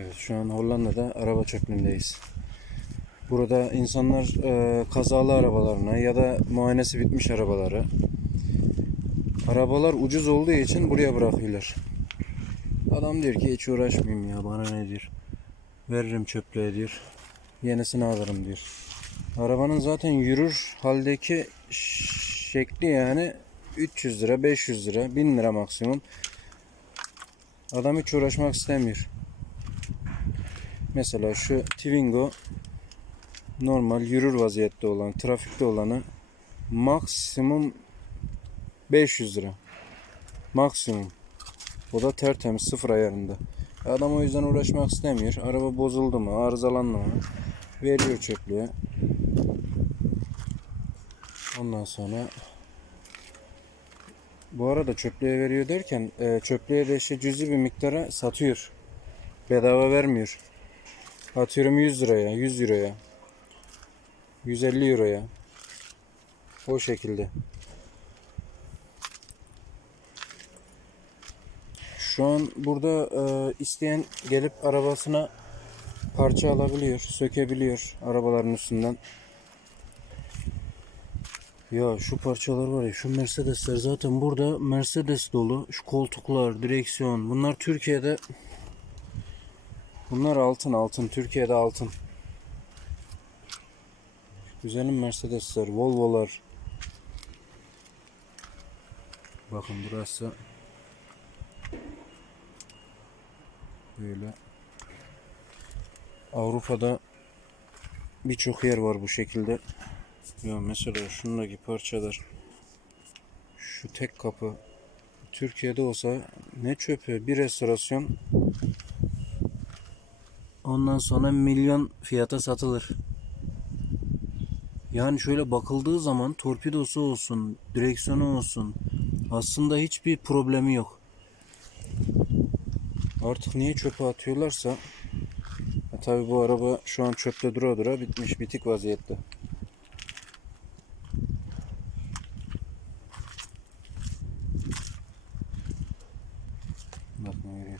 Evet şu an Hollanda'da araba çöplüğündeyiz. Burada insanlar e, kazalı arabalarına ya da muayenesi bitmiş arabaları arabalar ucuz olduğu için buraya bırakıyorlar. Adam diyor ki hiç uğraşmayayım ya bana ne diyor. Veririm çöplüğe diyor. Yenisini alırım diyor. Arabanın zaten yürür haldeki şekli yani 300 lira, 500 lira, 1000 lira maksimum. Adam hiç uğraşmak istemiyor. Mesela şu Twingo normal yürür vaziyette olan, trafikte olanı maksimum 500 lira. Maksimum. O da tertemiz sıfır ayarında. Adam o yüzden uğraşmak istemiyor. Araba bozuldu mu, arızalandı mı veriyor çöplüğe. Ondan sonra bu arada çöplüğe veriyor derken e, çöplüğe de işte cüzi bir miktara satıyor. Bedava vermiyor. Atıyorum 100 liraya, 100 euroya, 150 euroya. O şekilde. Şu an burada e, isteyen gelip arabasına parça alabiliyor, sökebiliyor arabaların üstünden. Ya şu parçalar var ya şu Mercedesler zaten burada Mercedes dolu. Şu koltuklar, direksiyon bunlar Türkiye'de Bunlar altın altın. Türkiye'de altın. Güzelim Mercedesler, Volvo'lar. Bakın burası böyle. Avrupa'da birçok yer var bu şekilde. Ya mesela şundaki parçalar şu tek kapı Türkiye'de olsa ne çöpü bir restorasyon ondan sonra milyon fiyata satılır. Yani şöyle bakıldığı zaman torpidosu olsun, direksiyonu olsun aslında hiçbir problemi yok. Artık niye çöpe atıyorlarsa e tabi bu araba şu an çöpte dura dura bitmiş bitik vaziyette.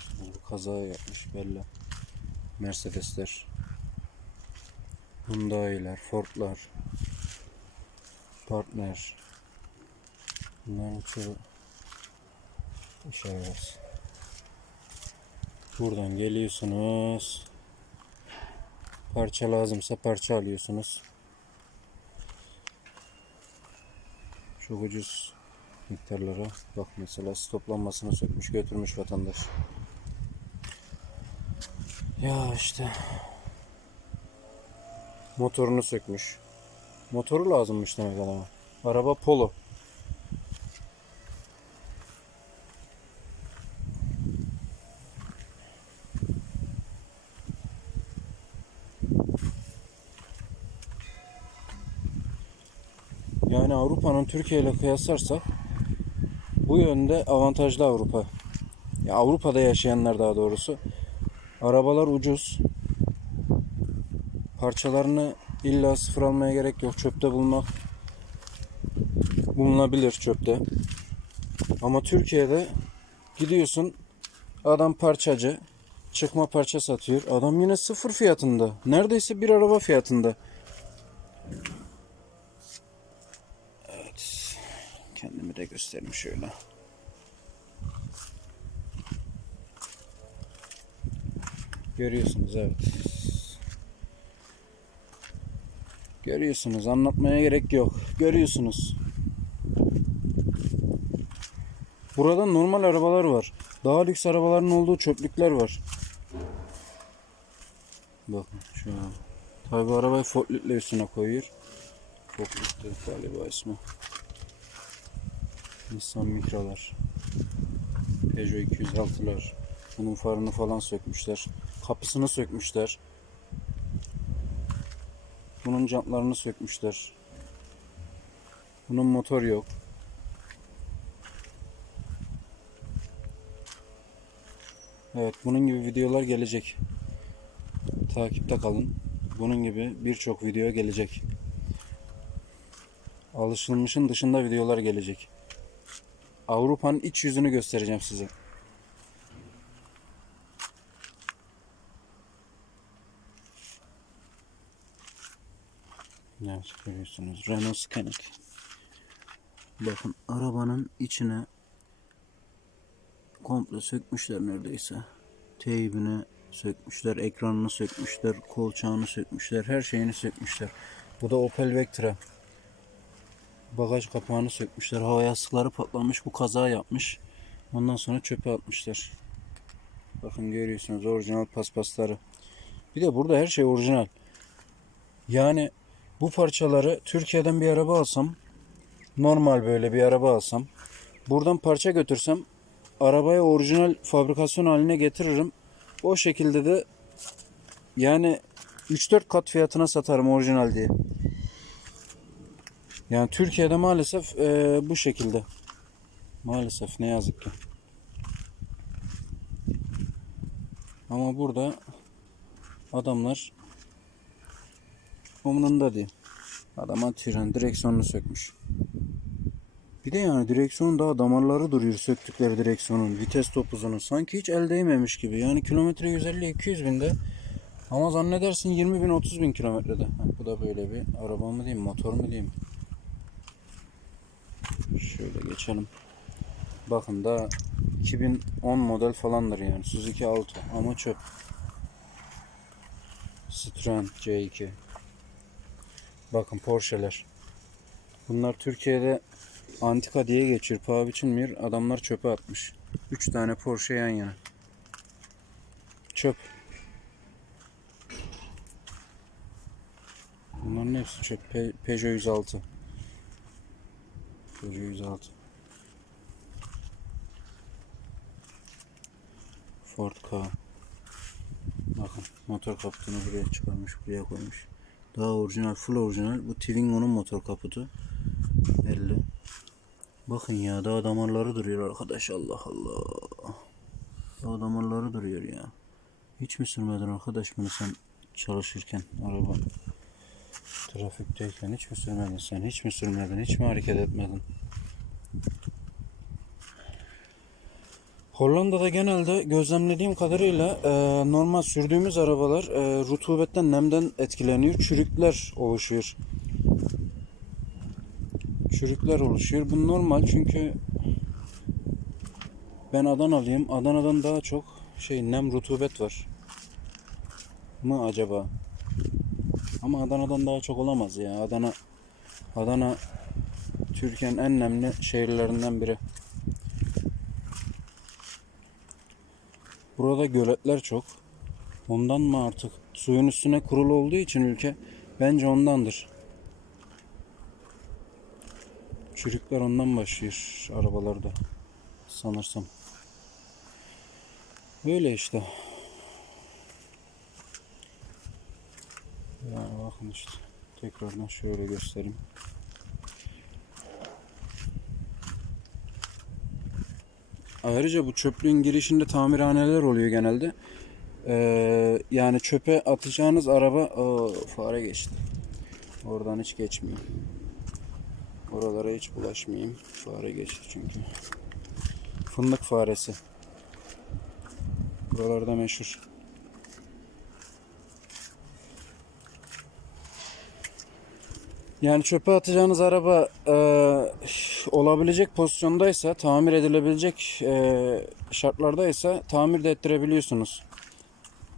Görüyorsunuz bu kaza yapmış belli. Mercedesler, Hyundai'ler, Ford'lar, Partner. Bunların çoğu işe yarar. Buradan geliyorsunuz. Parça lazımsa parça alıyorsunuz. Çok ucuz miktarlara. Bak mesela stoplanmasını sökmüş götürmüş vatandaş. Ya işte. Motorunu sökmüş. Motoru lazımmış demek adama. Araba Polo. Yani Avrupa'nın Türkiye ile kıyaslarsak bu yönde avantajlı Avrupa. Ya Avrupa'da yaşayanlar daha doğrusu. Arabalar ucuz. Parçalarını illa sıfır almaya gerek yok. Çöpte bulmak bulunabilir çöpte. Ama Türkiye'de gidiyorsun adam parçacı çıkma parça satıyor. Adam yine sıfır fiyatında. Neredeyse bir araba fiyatında. Evet. Kendimi de göstereyim şöyle. Görüyorsunuz evet. Görüyorsunuz anlatmaya gerek yok. Görüyorsunuz. Burada normal arabalar var. Daha lüks arabaların olduğu çöplükler var. Bakın şu an. Tabi arabayı forkliftle üstüne koyuyor. Forklift de galiba ismi. Nissan Mikra'lar. Peugeot 206'lar. Bunun farını falan sökmüşler. Kapısını sökmüşler. Bunun jantlarını sökmüşler. Bunun motor yok. Evet bunun gibi videolar gelecek. Takipte kalın. Bunun gibi birçok video gelecek. Alışılmışın dışında videolar gelecek. Avrupa'nın iç yüzünü göstereceğim size. Evet görüyorsunuz Renault Scenic. Bakın arabanın içine komple sökmüşler neredeyse. Teybini sökmüşler, ekranını sökmüşler, kolçağını sökmüşler, her şeyini sökmüşler. Bu da Opel Vectra. Bagaj kapağını sökmüşler. Hava yastıkları patlamış. Bu kaza yapmış. Ondan sonra çöpe atmışlar. Bakın görüyorsunuz orijinal paspasları. Bir de burada her şey orijinal. Yani bu parçaları Türkiye'den bir araba alsam, normal böyle bir araba alsam, buradan parça götürsem arabaya orijinal fabrikasyon haline getiririm. O şekilde de yani 3-4 kat fiyatına satarım orijinal diye. Yani Türkiye'de maalesef eee, bu şekilde. Maalesef ne yazık ki. Ama burada adamlar umrunda değil. Adam atıyor direksiyonunu sökmüş. Bir de yani direksiyon daha damarları duruyor söktükleri direksiyonun, vites topuzunun. Sanki hiç el değmemiş gibi. Yani kilometre 150-200 binde ama zannedersin 20 bin 30 bin kilometrede. Bu da böyle bir araba mı diyeyim, motor mu diyeyim. Şöyle geçelim. Bakın daha 2010 model falandır yani. Suzuki Alto ama çöp. Citroen C2. Bakın Porsche'ler. Bunlar Türkiye'de antika diye geçiyor. Paha biçilmiyor. Adamlar çöpe atmış. 3 tane Porsche yan yana. Çöp. Bunların hepsi çöp. Pe- Peugeot 106. Peugeot 106. Ford Ka. Bakın motor kaputunu buraya çıkarmış, buraya koymuş. Daha orijinal, full orijinal. Bu Twingo'nun motor kaputu. 50. Bakın ya daha damarları duruyor arkadaş Allah Allah. Daha damarları duruyor ya. Hiç mi sürmedin arkadaş bunu sen çalışırken araba trafikteyken hiç mi sürmedin sen hiç mi sürmedin hiç mi hareket etmedin? Hollanda'da genelde gözlemlediğim kadarıyla e, normal sürdüğümüz arabalar e, rutubetten, nemden etkileniyor. Çürükler oluşuyor. Çürükler oluşuyor. Bu normal çünkü ben Adanalıyım. Adana'dan daha çok şey nem rutubet var. Mı acaba? Ama Adana'dan daha çok olamaz ya. Adana Adana Türkiye'nin en nemli şehirlerinden biri. Burada göletler çok. Ondan mı artık? Suyun üstüne kurulu olduğu için ülke bence ondandır. Çürükler ondan başlıyor arabalarda. Sanırsam. Öyle işte. Yani bakın işte. Tekrardan şöyle göstereyim. Ayrıca bu çöplüğün girişinde tamirhaneler oluyor genelde. Ee, yani çöpe atacağınız araba Aa, fare geçti. Oradan hiç geçmeyeyim. Oralara hiç bulaşmayayım. Fare geçti çünkü. Fındık faresi. Buralarda meşhur. Yani çöpe atacağınız araba e, olabilecek pozisyondaysa, tamir edilebilecek e, şartlardaysa tamir de ettirebiliyorsunuz.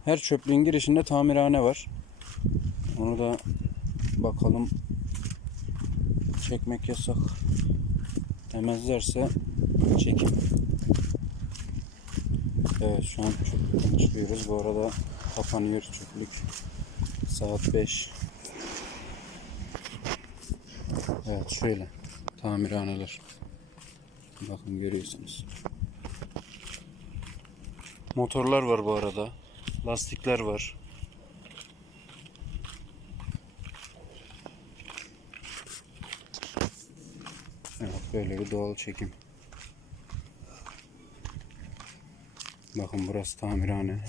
Her çöplüğün girişinde tamirhane var. Onu da bakalım çekmek yasak demezlerse çekim. Evet şu an çöplükten çıkıyoruz. Bu arada kapanıyor çöplük. Saat 5. Evet şöyle tamirhaneler. Bakın görüyorsunuz. Motorlar var bu arada. Lastikler var. Evet böyle bir doğal çekim. Bakın burası tamirhane.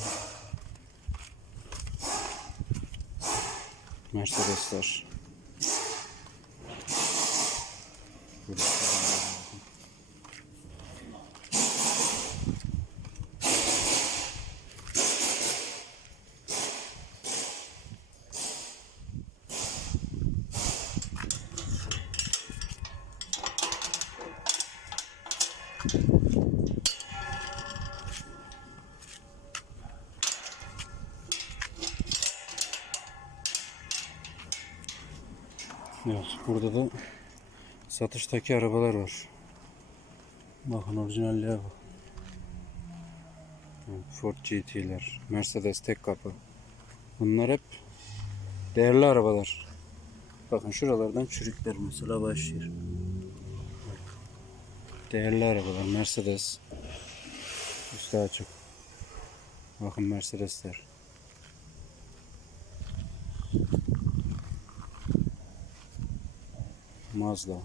Mercedesler. Evet, burada da satıştaki arabalar var. Bakın orijinalliğe bak. Ford GT'ler, Mercedes tek kapı. Bunlar hep değerli arabalar. Bakın şuralardan çürükler mesela başlıyor. Değerli arabalar, Mercedes. Üstü açık. Bakın Mercedesler. মাছ দাও